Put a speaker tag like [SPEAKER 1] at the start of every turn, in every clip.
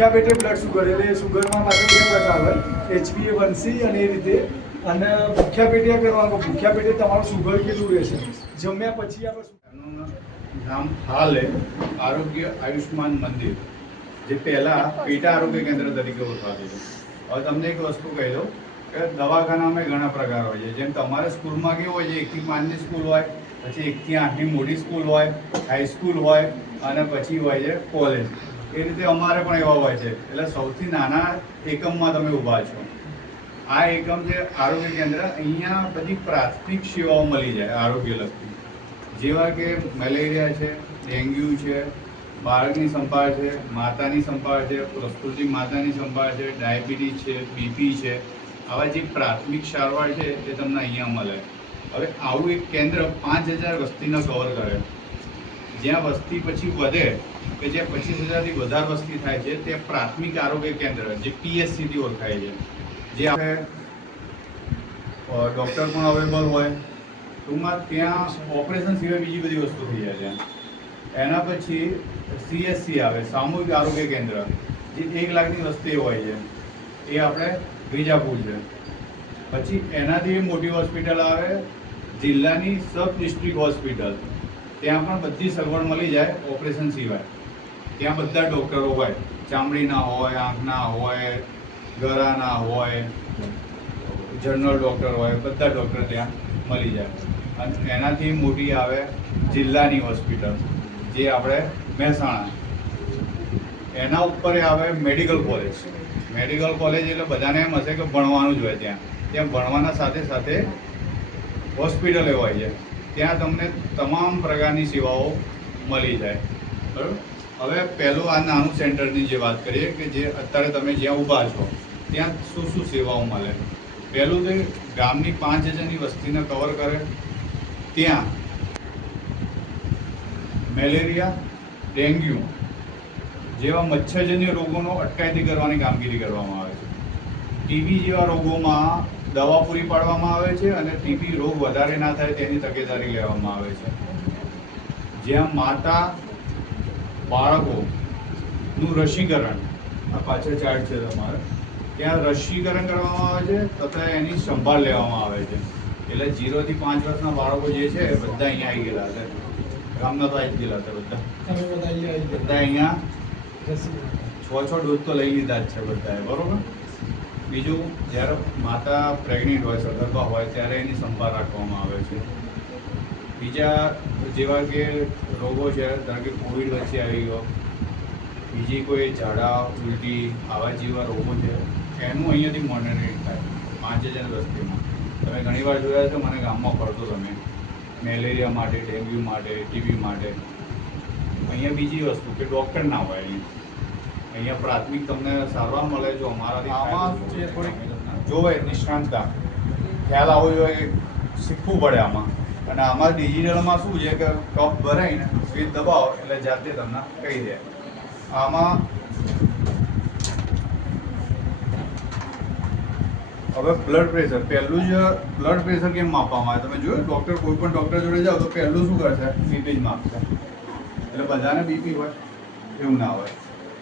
[SPEAKER 1] ભૂખ્યા પેટે blood sugar એટલે સુગરમાં પાસે બે પ્રકાર હોય એચબી વન સી અને એ રીતે. અને ભૂખ્યા પેટે કરવાનું. ભૂખ્યા પેટે તમારું સુગર કેટલું રહેશે? જમ્યા પછી આપણે
[SPEAKER 2] નામ હાલ આરોગ્ય આયુષ્માન મંદિર. જે પહેલાં પેટા આરોગ્ય કેન્દ્ર તરીકે ઓળખાતું હતું. હવે તમને એક વસ્તુ કહી દઉં કે દવાખાનામાં ઘણા પ્રકાર હોય છે. જેમ તમારે સ્કૂલમાં કેવું હોય છે એકથી પાંચની સ્કૂલ હોય, પછી એકથી આઠની મોટી સ્કૂલ હોય હાઈસ્કૂલ હોય, અને પછી હોય છે કોલેજ એ રીતે અમારે પણ એવા હોય છે. એટલે સૌથી નાના એકમમાં તમે ઊભા છો. આ એકમ છે આરોગ્ય કેન્દ્ર. અહીંયા બધી પ્રાથમિક સેવાઓ મળી જાય આરોગ્ય લગતી. જેવા કે મેલેરિયા છે, ડેન્ગ્યુ છે, બાળકની સંભાળ છે, માતાની સંભાળ છે પ્રસ્તુતિ માતાની સંભાળ છે, ડાયાબિટીસ છે, બીપી છે. આવા જે પ્રાથમિક સારવાર છે એ તમને અહીંયા મળે. હવે આવું એક કેન્દ્ર પાંચ હજાર વસ્તીને કવર કરે. જ્યાં વસ્તી પછી વધે, કે જે પચીસ હજારથી વધારે વસ્તી થાય છે, તે પ્રાથમિક આરોગ્ય કેન્દ્ર, જે પીએચસીથી ઓળખાય છે. જે આપણે ડૉક્ટર પણ અવેલેબલ હોય, ટૂંકમાં ત્યાં ઓપરેશન સિવાય બીજી બધી વસ્તુ થઈ જાય છે. એના પછી સીએસસી આવે, સામૂહિક આરોગ્ય કેન્દ્ર, જે એક લાખની વસ્તી હોય છે, એ આપણે વિજાપુર છે. પછી એનાથી મોટી હોસ્પિટલ આવે, જિલ્લાની સબ ડિસ્ટ્રિક્ટ હોસ્પિટલ. ત્યાં પણ બધી સગવડ મળી જાય ઓપરેશન સિવાય. ત્યાં બધા ડૉક્ટરો હોય. ચામડીના હોય આંખના હોય ગરાના હોય, જનરલ ડૉક્ટર હોય, બધા ડૉક્ટર ત્યાં મળી જાય. અને એનાથી મોટી આવે જિલ્લાની હોસ્પિટલ, જે આપણે મહેસાણા. એના ઉપર આવે મેડિકલ કોલેજ. મેડિકલ કોલેજ એટલે બધાને એમ હશે કે ભણવાનું જ હોય ત્યાં. ત્યાં ભણવાના સાથે સાથે હોસ્પિટલ હોય છે. ત્યાં તમને તમામ પ્રકારની સેવાઓ મળી જાય. બરાબર? હવે પહેલું આ નાનું સેન્ટરની જે વાત કરીએ કે જે અત્યારે તમે જ્યાં ઊભા છો, ત્યાં શું શું સેવાઓ મળે? પહેલું તે ગામની પાંચ હજારની વસ્તીને કવર કરે. ત્યાં મેલેરિયા, ડેન્ગ્યુ જેવા મચ્છરજન્ય રોગોનો અટકાયતી કરવાની કામગીરી કરવામાં આવે છે. ટીબી જેવા રોગોમાં દવા પૂરી પાડવામાં આવે છે અને ટીબી રોગ વધારે ના થાય તેની તકેદારી લેવામાં આવે છે. જ્યાં માતા બાળકોનું રસીકરણ આ પાછળ ચાર્ટ છે તમારે. ત્યાં રસીકરણ કરવામાં આવે છે તથા એની સંભાળ લેવામાં આવે છે. એટલે જીરોથી પાંચ વર્ષના બાળકો જે છે બધા અહીંયા આવી ગયેલા હતા ગામના તો આવી ગયેલા હતા બધા.
[SPEAKER 1] તમે બધા અહીંયા
[SPEAKER 2] બધા અહીંયા છ છ ડોઝ તો લઈ લીધા જ છે બધાએ બરોબર? બીજું, જ્યારે માતા પ્રેગ્નેન્ટ હોય, સગર્ભા હોય, ત્યારે એની સંભાળ રાખવામાં આવે છે. બીજા જેવા કે રોગો છે, ધારો કે કોવિડ વચ્ચે આવી ગયો, બીજી કોઈ ઝાડા, ઉલટી, આવા જેવા રોગો છે, એનું અહીંયાથી મોનિટરિંગ થાય, પાંચ હજાર વસ્તીમાં તમે ઘણીવાર જોયા છો મને ગામમાં ફરતો તમે, મેલેરિયા માટે, ડેન્ગ્યુ માટે ટીબી માટે. અહીંયા બીજી વસ્તુ કે ડૉક્ટર ના હોય અહીંયા. અહીંયા પ્રાથમિક તમને સારવાર મળે જો અમારા
[SPEAKER 1] આમાં જે થોડીક
[SPEAKER 2] જોવે નિષ્ણાંતતા. ખ્યાલ આવવો જોઈએ શીખવું પડે આમાં. અને આમાં ડિજિટલમાં શું છે કે કપ ભરાઈને સ્વીચ દબાવો એટલે જાતે તમને કહી દે. આમાં હવે બ્લડ પ્રેશર પહેલું જ બ્લડ પ્રેશર કેમ માપવામાં આવે? તમે જોયું ડૉક્ટર કોઈ પણ ડૉક્ટર જોડે જાઓ તો પહેલું શું કરશે? બીપી જ માપશે. એટલે બધાને બીપી હોય એવું ના હોય.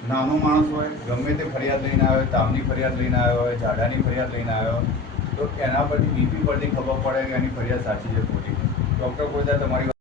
[SPEAKER 2] નાનો માણસ હોય, ગમે તે ફરિયાદ લઈને આવે તાવની ફરિયાદ લઈને આવ્યો હોય ઝાડાની ફરિયાદ લઈને આવ્યો, તો એના પરથી બીપી પરથી ખબર પડે કે એની ફરિયાદ સાચી છે ખોટી. ડૉક્ટર કોઈ તમારી